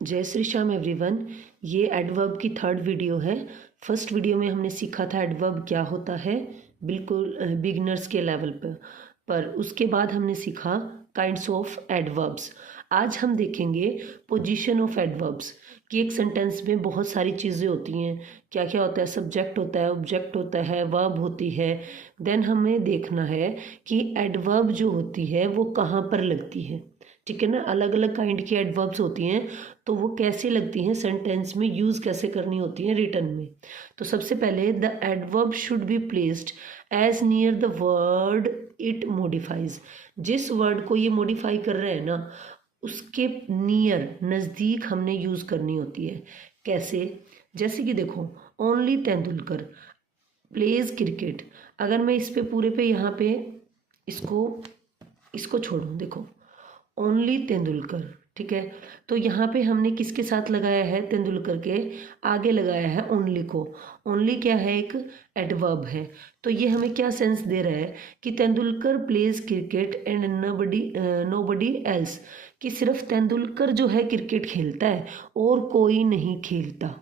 जय श्री श्याम एवरीवन। ये एडवर्ब की थर्ड वीडियो है। फर्स्ट वीडियो में हमने सीखा था एडवर्ब क्या होता है, बिल्कुल बिगिनर्स के लेवल पर उसके बाद हमने सीखा काइंड्स ऑफ एडवर्ब्स। आज हम देखेंगे पोजीशन ऑफ एडवर्ब्स कि एक सेंटेंस में बहुत सारी चीज़ें होती हैं। क्या क्या होता है? सब्जेक्ट होता है, ऑब्जेक्ट होता है, वर्ब होती है। देन हमें देखना है कि एडवर्ब जो होती है वो कहाँ पर लगती है। ठीक है ना, अलग अलग काइंड की एडवर्ब्स होती हैं, तो वो कैसे लगती हैं सेंटेंस में, यूज़ कैसे करनी होती हैं रिटन में। तो सबसे पहले the adverb should be placed as near the word it modifies. जिस वर्ड को ये मॉडिफाई कर रहे हैं ना, उसके नियर, नज़दीक हमने यूज़ करनी होती है। कैसे? जैसे कि देखो, ओनली तेंदुलकर प्लेज क्रिकेट। अगर मैं इस पे पूरे पे यहाँ पे इसको इसको छोड़ूं, देखो ओनली तेंदुलकर, ठीक है। तो यहाँ पे हमने किसके साथ लगाया है? तेंदुलकर के आगे लगाया है ओनली को। ओनली क्या है? एक एडवर्ब है। तो ये हमें क्या सेंस दे रहा है कि Tendulkar pledge cricket and nobody else, कि सिर्फ तेंदुलकर जो है क्रिकेट खेलता है और कोई नहीं खेलता।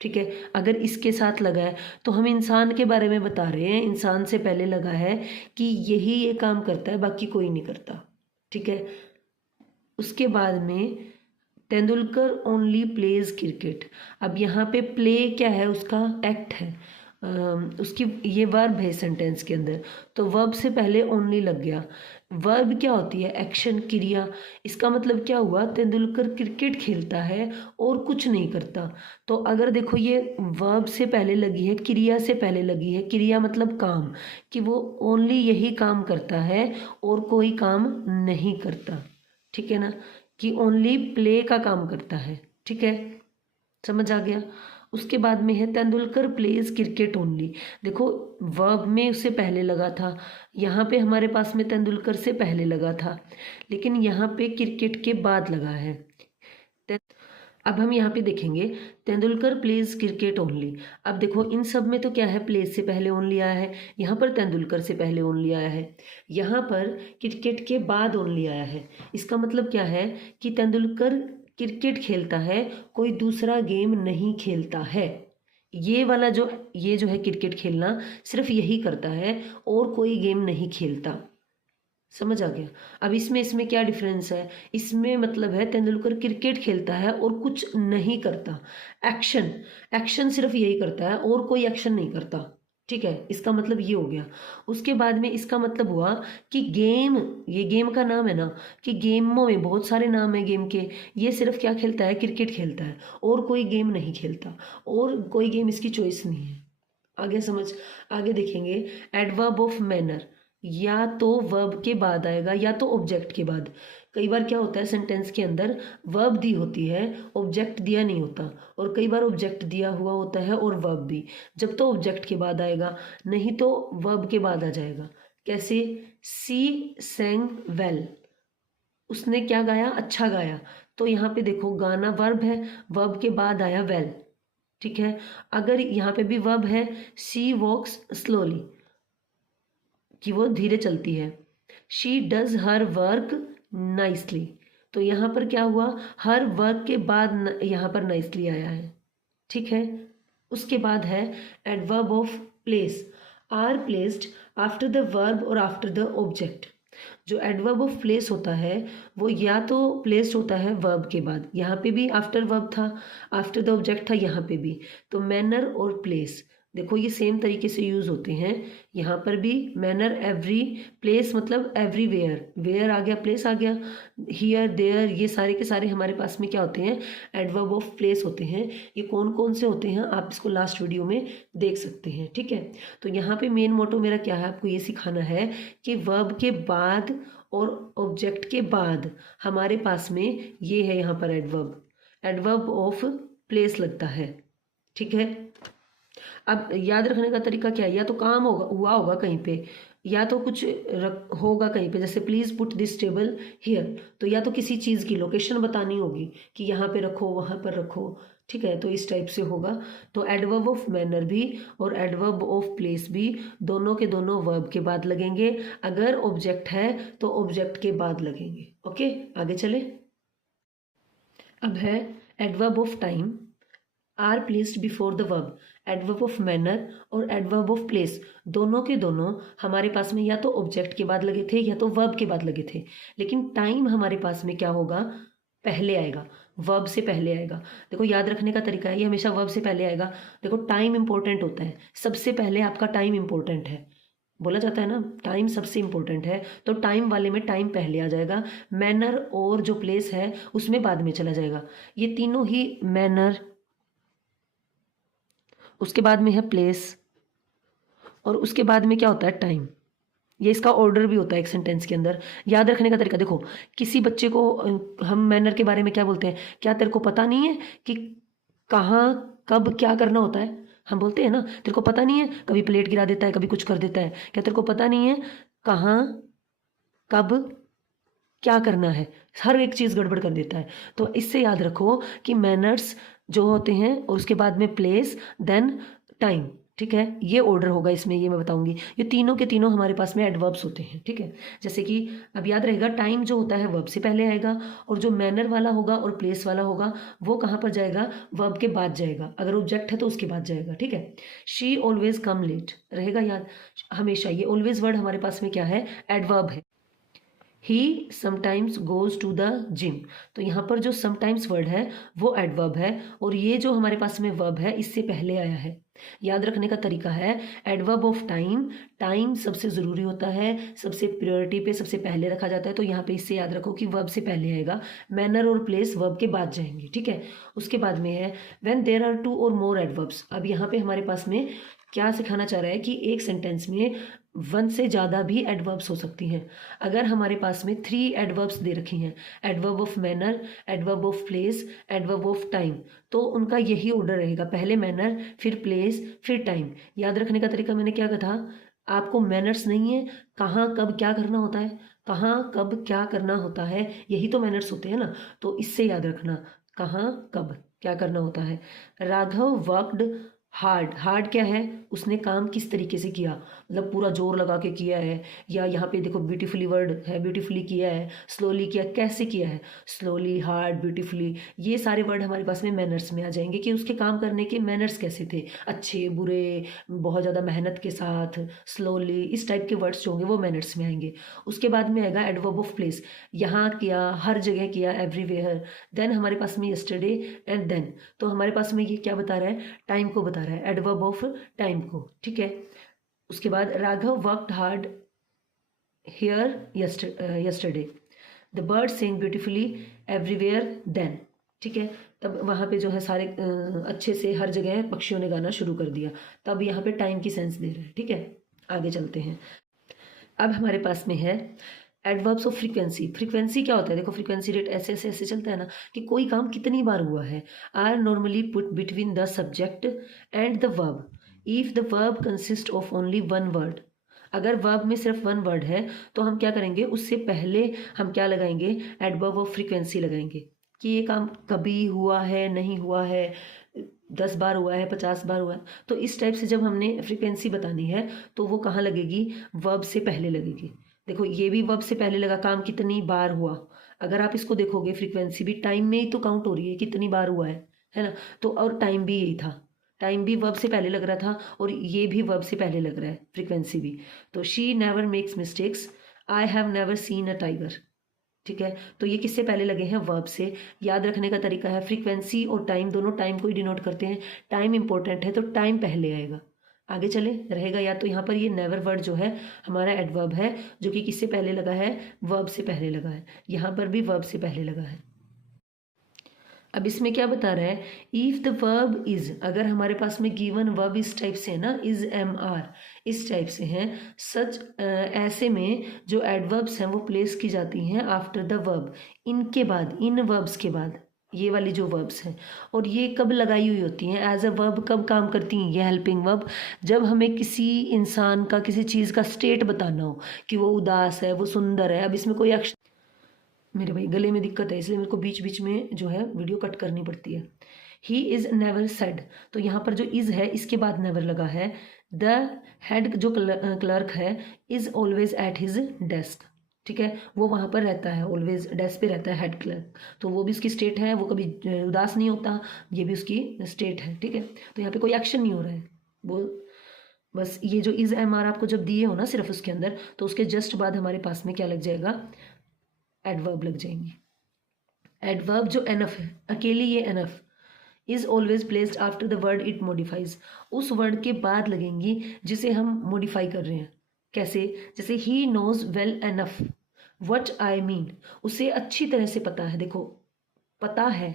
ठीक है। अगर इसके साथ लगा है तो हम इंसान के बारे में बता रहे हैं, इंसान से पहले लगा है कि यही ये काम करता है, बाकी कोई नहीं करता। ठीक है। उसके बाद में तेंदुलकर ओनली प्लेज क्रिकेट। अब यहाँ पे प्ले क्या है? उसका एक्ट है, उसकी ये वर्ब है सेंटेंस के अंदर। तो वर्ब से पहले ओनली लग गया। वर्ब क्या होती है? एक्शन, क्रिया। इसका मतलब क्या हुआ? तेंदुलकर क्रिकेट खेलता है और कुछ नहीं करता। तो अगर देखो, ये वर्ब से पहले लगी है, क्रिया से पहले लगी है। क्रिया मतलब काम, कि वो ओनली यही काम करता है और कोई काम नहीं करता। ठीक है ना, कि ओनली प्ले का काम करता है। ठीक है, समझ आ गया। उसके बाद में है तेंदुलकर प्लेज क्रिकेट ओनली। देखो, वर्ब में उससे पहले लगा था, यहाँ पे हमारे पास में तेंदुलकर से पहले लगा था, लेकिन यहाँ पे क्रिकेट के बाद लगा है। अब हम यहाँ पे देखेंगे तेंदुलकर प्लेज क्रिकेट ओनली। अब देखो, इन सब में तो क्या है? प्लेज से पहले ओनली आया है, यहाँ पर तेंदुलकर से पहले ओनली आया है, यहाँ पर क्रिकेट के बाद ओनली आया है। इसका मतलब क्या है कि तेंदुलकर क्रिकेट खेलता है, कोई दूसरा गेम नहीं खेलता है। ये जो है क्रिकेट खेलना, सिर्फ यही करता है और कोई गेम नहीं खेलता। समझ आ गया? अब इसमें इसमें क्या डिफरेंस है? इसमें मतलब है तेंदुलकर क्रिकेट खेलता है और कुछ नहीं करता। एक्शन, एक्शन सिर्फ यही करता है और कोई एक्शन नहीं करता। ठीक है, इसका मतलब ये हो गया। उसके बाद में इसका मतलब हुआ कि गेम, ये गेम का नाम है ना, कि गेमों में बहुत सारे नाम है गेम के। ये सिर्फ क्या खेलता है? क्रिकेट खेलता है और कोई गेम नहीं खेलता, और कोई गेम इसकी चॉइस नहीं है। आगे समझ, आगे देखेंगे एडवर्ब ऑफ मैनर। या तो वर्ब के बाद आएगा या तो ऑब्जेक्ट के बाद। कई बार क्या होता है, सेंटेंस के अंदर वर्ब दी होती है, ऑब्जेक्ट दिया नहीं होता, और कई बार ऑब्जेक्ट दिया हुआ होता है और वर्ब भी। जब तो ऑब्जेक्ट के बाद आएगा, नहीं तो वर्ब के बाद आ जाएगा। कैसे? सी सेंग वेल, उसने क्या गाया? अच्छा गाया। तो यहाँ पे देखो, गाना वर्ब है, वर्ब के बाद आया वेल। ठीक है। अगर यहाँ पे भी वर्ब है, शी वॉक्स स्लोली, कि वो धीरे चलती है। She does her work nicely, तो यहाँ पर क्या हुआ? हर वर्क के बाद यहाँ पर नाइसली आया है। ठीक है। उसके बाद है adverb of place, are placed after the verb और आफ्टर द ऑब्जेक्ट। जो एडवर्ब ऑफ प्लेस होता है वो या तो प्लेस्ड होता है वर्ब के बाद, यहाँ पे भी आफ्टर वर्ब था, आफ्टर द ऑब्जेक्ट था यहाँ पे भी। तो मैनर और प्लेस, देखो ये सेम तरीके से यूज होते हैं। यहाँ पर भी मैनर, एवरी, प्लेस मतलब एवरीवेयर, वेयर आ गया, प्लेस आ गया, हियर देयर, ये सारे के सारे हमारे पास में क्या होते हैं? एडवर्ब ऑफ प्लेस होते हैं। ये कौन कौन से होते हैं आप इसको लास्ट वीडियो में देख सकते हैं। ठीक है। तो यहाँ पे मेन मोटो मेरा क्या है? आपको ये सिखाना है कि वर्ब के बाद और ऑब्जेक्ट के बाद हमारे पास में ये है यहाँ पर एडवर्ब, एडवर्ब ऑफ प्लेस लगता है। ठीक है। अब याद रखने का तरीका क्या है? या तो काम होगा, हुआ होगा कहीं पे, या तो कुछ होगा कहीं पे, जैसे please put this table here, तो या तो किसी चीज़ की लोकेशन बतानी होगी कि यहाँ पे रखो, वहाँ पर रखो। ठीक है, तो इस टाइप से होगा। तो एडवर्ब ऑफ मैनर भी और एडवर्ब ऑफ प्लेस भी दोनों के दोनों वर्ब के बाद लगेंगे। अगर ऑब्जेक्ट है तो ऑब्जेक्ट के बाद लगेंगे। ओके, आगे चले। अब है adverb of time are placed before the verb. Adverb of manner और एडवर्ब ऑफ प्लेस दोनों के दोनों हमारे पास में या तो ऑब्जेक्ट के बाद लगे थे या तो वर्ब के बाद लगे थे, लेकिन टाइम हमारे पास में क्या होगा, पहले आएगा, वर्ब से पहले आएगा। देखो याद रखने का तरीका है, ये हमेशा वर्ब से पहले आएगा। देखो टाइम इंपॉर्टेंट होता है, सबसे पहले आपका टाइम इंपॉर्टेंट है, बोला जाता है ना टाइम सबसे इंपॉर्टेंट है, तो टाइम वाले में टाइम पहले आ जाएगा, मैनर और जो प्लेस है उसमें बाद में चला जाएगा। ये तीनों ही मैनर, उसके बाद में है प्लेस, और उसके बाद में क्या होता है, टाइम। ये इसका ऑर्डर भी होता है एक सेंटेंस के अंदर। याद रखने का तरीका देखो, किसी बच्चे को हम मैनर के बारे में क्या बोलते हैं, क्या तेरे को पता नहीं है कि कहाँ कब क्या करना होता है, हम बोलते हैं ना तेरे को पता नहीं है, कभी प्लेट गिरा देता है, कभी कुछ कर देता है, क्या तेरे को पता नहीं है कहाँ कब क्या करना है, हर एक चीज़ गड़बड़ कर देता है। तो इससे याद रखो कि मैनर्स जो होते हैं और उसके बाद में प्लेस देन टाइम, ठीक है, ये ऑर्डर होगा इसमें, ये मैं बताऊंगी। ये तीनों के तीनों हमारे पास में एडवर्ब्स होते हैं, ठीक है। जैसे कि अब याद रहेगा टाइम जो होता है वर्ब से पहले आएगा, और जो मैनर वाला होगा और प्लेस वाला होगा वो कहाँ पर जाएगा, वर्ब के बाद जाएगा, अगर ऑब्जेक्ट है तो उसके बाद जाएगा, ठीक है। शी ऑलवेज कम लेट रहेगा याद हमेशा, ये ऑलवेज वर्ड हमारे पास में क्या है, एडवर्ब है। He sometimes goes to the gym, तो यहाँ पर जो समटाइम्स वर्ड है वो एडवर्ब है, और ये जो हमारे पास में वर्ब है इससे पहले आया है। याद रखने का तरीका है, एडवर्ब ऑफ टाइम, टाइम सबसे ज़रूरी होता है, सबसे प्रायोरिटी पे सबसे पहले रखा जाता है, तो यहाँ पे इससे याद रखो कि वर्ब से पहले आएगा, मैनर और प्लेस वर्ब के बाद जाएंगे, ठीक है। उसके बाद में है व्हेन देयर आर 2 और मोर एडवर्ब्स। अब यहाँ पे हमारे पास में क्या सिखाना चाह रहा है कि एक सेंटेंस में 1 से ज़्यादा भी एडवर्ब्स हो सकती हैं। अगर हमारे पास में 3 एडवर्ब्स दे रखी हैं, adverb of manner, adverb of place, adverb of time, तो उनका यही ऑर्डर रहेगा, पहले मैनर फिर प्लेस फिर टाइम। याद रखने का तरीका मैंने क्या कहा, आपको मैनर्स नहीं है, कहाँ कब क्या करना होता है, कहाँ कब क्या करना होता है, यही तो मैनर्स होते हैं ना, तो इससे याद रखना कहाँ कब क्या करना होता है। राघव वर्कड हार्ड, हार्ड क्या है, उसने काम किस तरीके से किया, मतलब पूरा जोर लगा के किया है, या यहाँ पे देखो ब्यूटीफुली वर्ड है, ब्यूटीफुली किया है, स्लोली किया, कैसे किया है, स्लोली, हार्ड, ब्यूटीफुली, ये सारे वर्ड हमारे पास में मैनर्स में आ जाएंगे कि उसके काम करने के मैनर्स कैसे थे, अच्छे बुरे, बहुत ज़्यादा मेहनत के साथ, स्लोली, इस टाइप के वर्ड्स जो होंगे वो मैनर्स में आएंगे। उसके बाद में आएगा एडवर्ब ऑफ प्लेस, यहाँ किया, हर जगह किया, एवरीवेयर। देन हमारे पास में यस्टरडे एंड देन, तो हमारे पास में ये क्या बता रहा है, टाइम को बता रहा है, एडवर्ब ऑफ टाइम को, ठीक है। उसके बाद Raghav worked hard here yesterday, the bird sing beautifully everywhere then, ठीक है। तब वहाँ पे जो है सारे अच्छे से हर जगह पक्षियों ने गाना शुरू कर दिया, तब यहाँ पे टाइम की सेंस दे रहे हैं, ठीक है। आगे चलते हैं। अब हमारे पास में है एडवर्ब्स ऑफ फ्रीक्वेंसी। फ्रीक्वेंसी क्या होता है, देखो फ्रीक्वेंसी रेट ऐसे ऐसे ऐसे चलता है ना कि कोई काम कितनी बार हुआ है, are normally put between the subject and the verb if the verb consist of only 1 word. अगर वर्ब में सिर्फ 1 वर्ड है तो हम क्या करेंगे, उससे पहले हम क्या लगाएंगे, एडवर्ब ऑफ फ्रीक्वेंसी लगाएंगे कि ये काम कभी हुआ है, नहीं हुआ है, 10 बार हुआ है, 50 बार हुआ है। तो इस टाइप से जब हमने फ्रीक्वेंसी बतानी है तो वो कहाँ लगेगी, वर्ब से पहले लगेगी। देखो ये भी वर्ब से पहले लगा, काम कितनी बार हुआ, अगर आप इसको देखोगे फ्रीक्वेंसी भी टाइम में ही तो काउंट हो रही है, कितनी बार हुआ है ना। तो और टाइम भी यही था, टाइम भी वर्ब से पहले लग रहा था और ये भी वर्ब से पहले लग रहा है, फ्रीक्वेंसी भी। तो she never makes mistakes, I have never seen a tiger, ठीक है। तो ये किससे पहले लगे हैं, वर्ब से। याद रखने का तरीका है, फ्रीक्वेंसी और टाइम दोनों टाइम को ही डिनोट करते हैं, टाइम इंपॉर्टेंट है तो टाइम पहले आएगा। आगे चले रहेगा या तो यहाँ पर ये नेवर वर्ड जो है हमारा एडवर्ब है, जो कि किससे पहले लगा है, वर्ब से पहले लगा है, यहाँ पर भी वर्ब से पहले लगा है। अब इसमें क्या बता रहा है, इफ द वर्ब इज, अगर हमारे पास में गिवन वर्ब इस टाइप से है ना, इज एम आर इस टाइप से हैं, सच ऐसे में जो एडवर्ब्स हैं वो प्लेस की जाती हैं आफ्टर द वर्ब, इनके बाद, इन वर्ब्स के बाद, ये वाली जो वर्ब्स हैं। और ये कब लगाई हुई होती हैं, एज अ वर्ब कब काम करती हैं ये हेल्पिंग वर्ब, जब हमें किसी इंसान का, किसी चीज़ का स्टेट बताना हो कि वो उदास है, वो सुंदर है। अब इसमें कोई अक्षर, मेरे भाई गले में दिक्कत है इसलिए मेरे को बीच बीच में जो है वीडियो कट करनी पड़ती है। ही इज़ नेवर सेड, तो यहाँ पर जो इज़ है इसके बाद नेवर लगा है। द हेड जो क्लर्क है is always at his desk, ठीक है, वो वहाँ पर रहता है, ऑलवेज डेस्क पे रहता है हेड क्लर्क, तो वो भी उसकी स्टेट है, वो कभी उदास नहीं होता, ये भी उसकी स्टेट है। ठीक है, तो यहाँ पे कोई एक्शन नहीं हो रहा है, वो बस ये जो इज एम आर आपको जब दिए हो ना सिर्फ उसके अंदर, तो उसके जस्ट बाद हमारे पास में क्या लग जाएगा, एडवर्ब लग जाएंगे। एडवर्ब जो एनफ है, अकेली ये enough is always placed after the word it modifies, उस वर्ड के बाद लगेंगी जिसे हम मॉडिफाई कर रहे हैं। कैसे, जैसे he knows well enough what I mean, उसे अच्छी तरह से पता है। देखो पता है,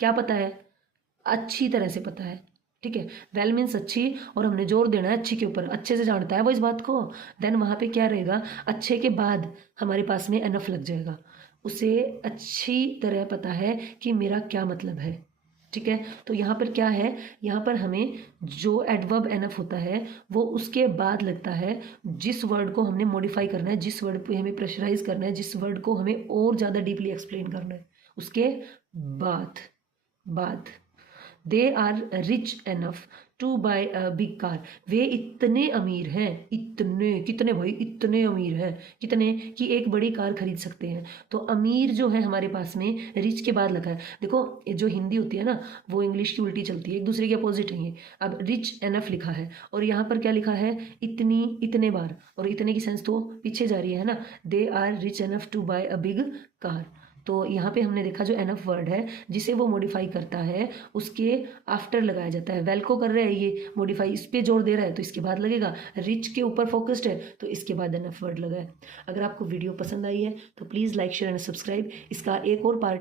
क्या पता है, अच्छी तरह से पता है। ठीक है, वेल मीन्स अच्छी, और हमने जोर देना है अच्छी के ऊपर, अच्छे से जानता है वो इस बात को। देन वहाँ पे क्या रहेगा, अच्छे के बाद हमारे पास में एनफ लग जाएगा, उसे अच्छी तरह पता है कि मेरा क्या मतलब है। ठीक है, तो यहाँ पर क्या है, यहाँ पर हमें जो एडवर्ब एनफ होता है वो उसके बाद लगता है जिस वर्ड को हमने मॉडिफाई करना है, जिस वर्ड पे हमें प्रेशराइज करना है, जिस वर्ड को हमें और ज़्यादा डीपली एक्सप्लेन करना है, उसके बाद बाद they are rich enough to buy a big car, वे इतने अमीर हैं, इतने कितने भाई, इतने अमीर हैं, कितने कि एक बड़ी कार खरीद सकते हैं। तो अमीर जो है हमारे पास में रिच के बाद लगा है। देखो ये जो हिंदी होती है ना, वो इंग्लिश की उल्टी चलती है, एक दूसरे के अपोजिट है ये। अब रिच एनफ लिखा है और यहाँ पर क्या लिखा है, इतनी, इतने बार, और इतने की सेंस तो पीछे जा रही है ना, they are rich enough to buy a big car. तो यहाँ पे हमने देखा जो एनफ वर्ड है जिसे वो मॉडिफाई करता है उसके आफ्टर लगाया जाता है। वेल को कर रहा है ये मॉडिफाई, इस पे जोर दे रहा है तो इसके बाद लगेगा, रिच के ऊपर फोकस्ड है तो इसके बाद एनफ वर्ड लगा है। अगर आपको वीडियो पसंद आई है तो please like share and subscribe. इसका एक और पार्ट